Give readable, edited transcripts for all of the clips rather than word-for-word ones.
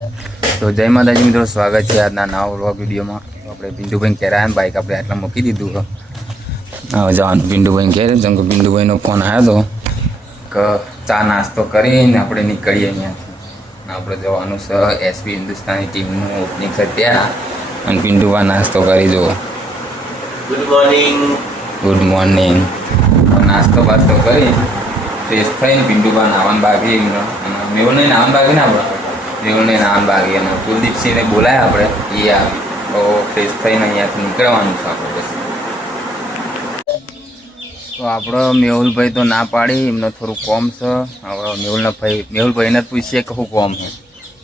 તો જય માતાજી મિત્રો, સ્વાગત છે આજના નવા વ્લોગ વિડીયોમાં. આપણે પિન્ટુભાઈ ઘેર આવ્યા, બાઇક આપણે આટલા મૂકી દીધું હવે જવાનું પિન્ટુભાઈ ઘેર. જેમ કે પિન્ટુભાઈનો ફોન આવ્યો હતો કે ચા નાસ્તો કરીને આપણે નીકળીએ અહીંયાથી. આપણે જવાનું છે એસપી હિન્દુસ્તાની ટીમનું ઓપનિંગ છે ત્યાં, અને પિન્ટુભાઈ નાસ્તો કરી જુઓ. Good morning. Good morning. નાસ્તો બાસ્તો કરી ફ્રેશ થઈને પિન્ટુભાઈ નાવાનું બાકી, અને મેવું નહીં નાવાનું બાકી ને આપણે મેવને નામ બાકી, અને કુલદીપસિંહને બોલાય આપણે એ આવી તો ફ્રેશ થઈને અહીંયાથી નીકળવાનું છે આપણે બસ. તો આપણો મેહુલભાઈ તો ના પાડી, એમને થોડું કોમ છે. હવે મેહુલભાઈને જ પૂછીએ કે શું કોમ છે.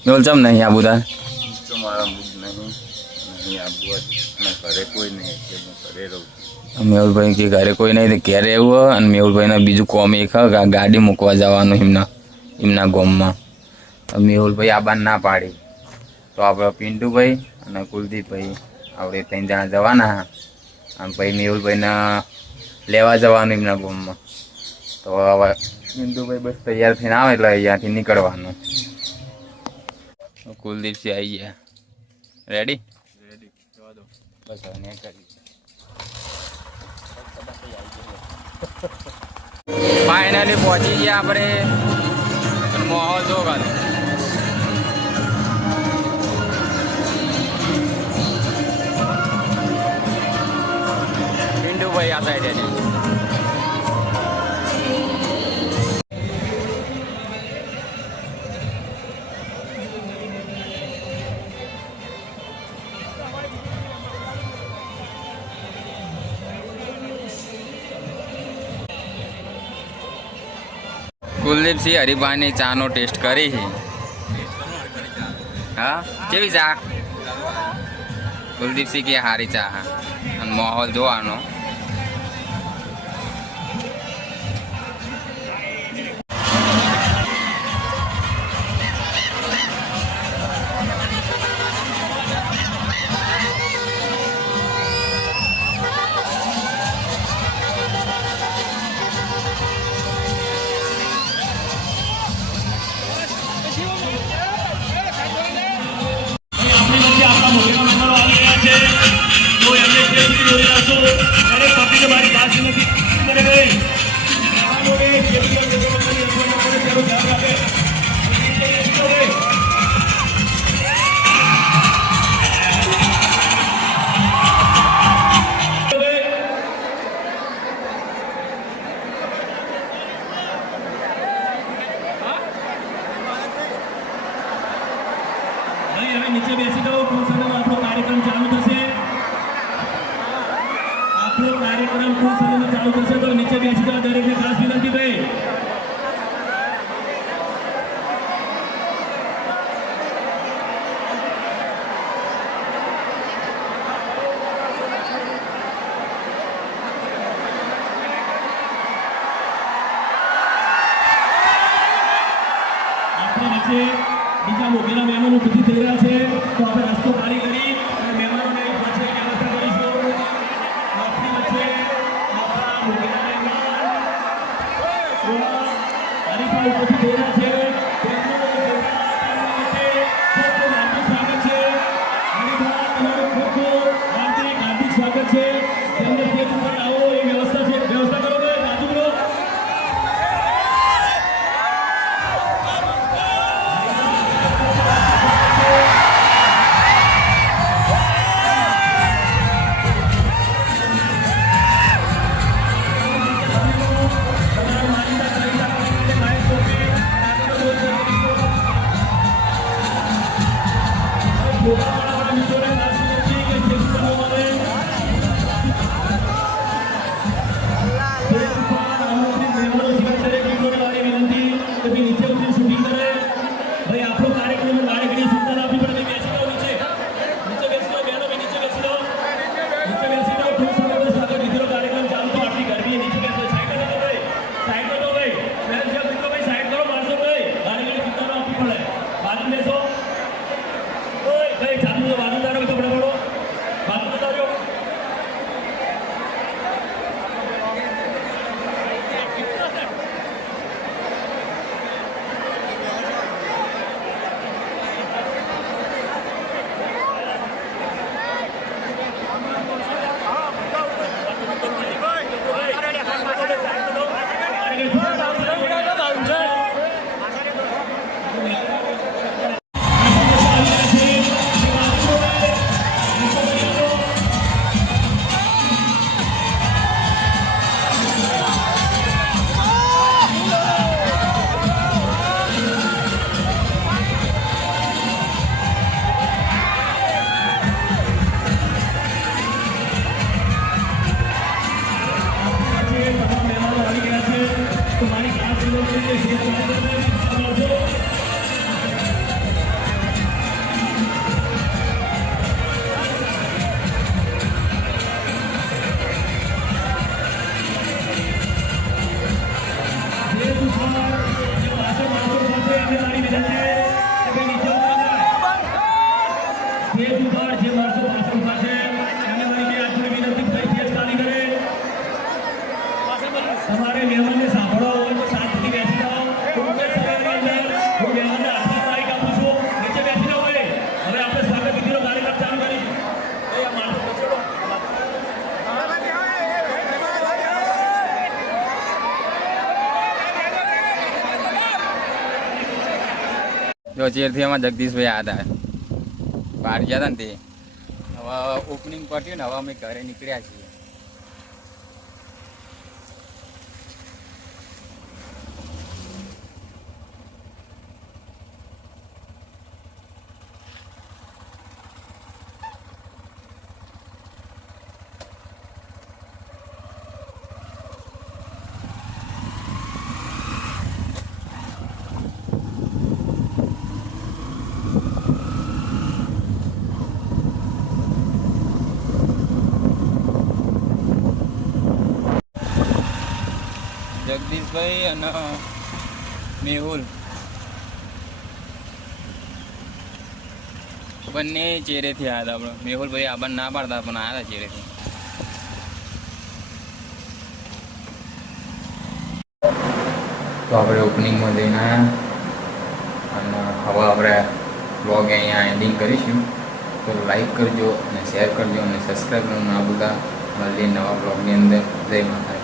મેહુલ ચમ નહીં આબુ તાર? તો મારા મૂડ નહીં આબુ, ઘરે કોઈ નહીં એટલે હું ઘરે રહું છું. મેહુલભાઈ કે ઘરે કોઈ નહીં, ઘેર રહેવું. અને મેહુલભાઈને બીજું કોમ એક ગાડી મૂકવા જવાનું એમના ગામમાં. મેહુલભાઈ આ બાર ના પાડી, તો આપણે પિન્ટુભાઈ અને કુલદીપભાઈ આપણે 3 જણા જવાના. અને પછી મેહુલભાઈને લેવા જવાનું એમના ગામમાં. તો હવે પિન્ટુભાઈ બસ તૈયાર થઈને આવે એટલે અહીંયાથી નીકળવાનું. કુલદીપસિંહ આવી ગયા. રેડી જવા દો બસ હવે નીકળી. ફાઇનલી પહોંચી ગયા આપણે. માહોલ જો ખાલી પિન્ટુભાઈ આ સાઈડ છે. કુલદીપસિંહ હરિભાઈની ચાનો ટેસ્ટ કરી છે. હા, કેવી ચા? કુલદીપસિંહ કે સારી ચા. હા, અને માહોલ જોવાનો. નીચે બેસી જાઓ. ટૂંક સમયમાં આપણો કાર્યક્રમ ચાલુ થશે. આપણો કાર્યક્રમ ટૂંક સમયમાં ચાલુ થશે, તો નીચે બેસી જાઓ. દરેકને ખાસ વિનંતી ભાઈ. આપણે નીચે બીજા મોગેલા મહેમાનો સુધી થઈ રહ્યા છે, તો આપણે રસ્તો ખાલી કરી અને મહેમાનોને વચ્ચે વ્યવસ્થા કરીશું. આપણી વચ્ચે આપણા મોગેલા મહેમાન હરીફાઈ ઉપસ્થિત થઈ રહ્યા છે. તેમનું ખૂબ ખૂબ હાર્દિક સ્વાગત છે. હરીફા, તમારું ખૂબ ખૂબ હાર્દિક સ્વાગત છે. તેમને સ્ટેજ ઉપર આવો એ વ્યવસ્થા છે, વ્યવસ્થા કરો. બાજુ કરો. જો ચેરથી એમાં જગદીશભાઈ આવ્યા હતા બહાર ગયા હતા ને તે હવે ઓપનિંગ પટ્યું ને હવે અમે ઘરે નીકળ્યા છીએ. જગદીશભાઈ અને મેહુલ બંને ચેરેથી આવ્યા હતા. આપણે મેહુલભાઈ આબાને ના પાડતા પણ આવ્યા હતા ચેરેથી. તો આપણે ઓપનિંગમાં જઈને આવ્યા અને હવે આપણે બ્લોગ અહીંયા એન્ડિંગ કરીશું. તો લાઈક કરજો અને શેર કરજો અને સબસ્ક્રાઈબ કરવાનું ના ભૂલતા. મળીએ નવા બ્લોગની અંદર. જય માતા.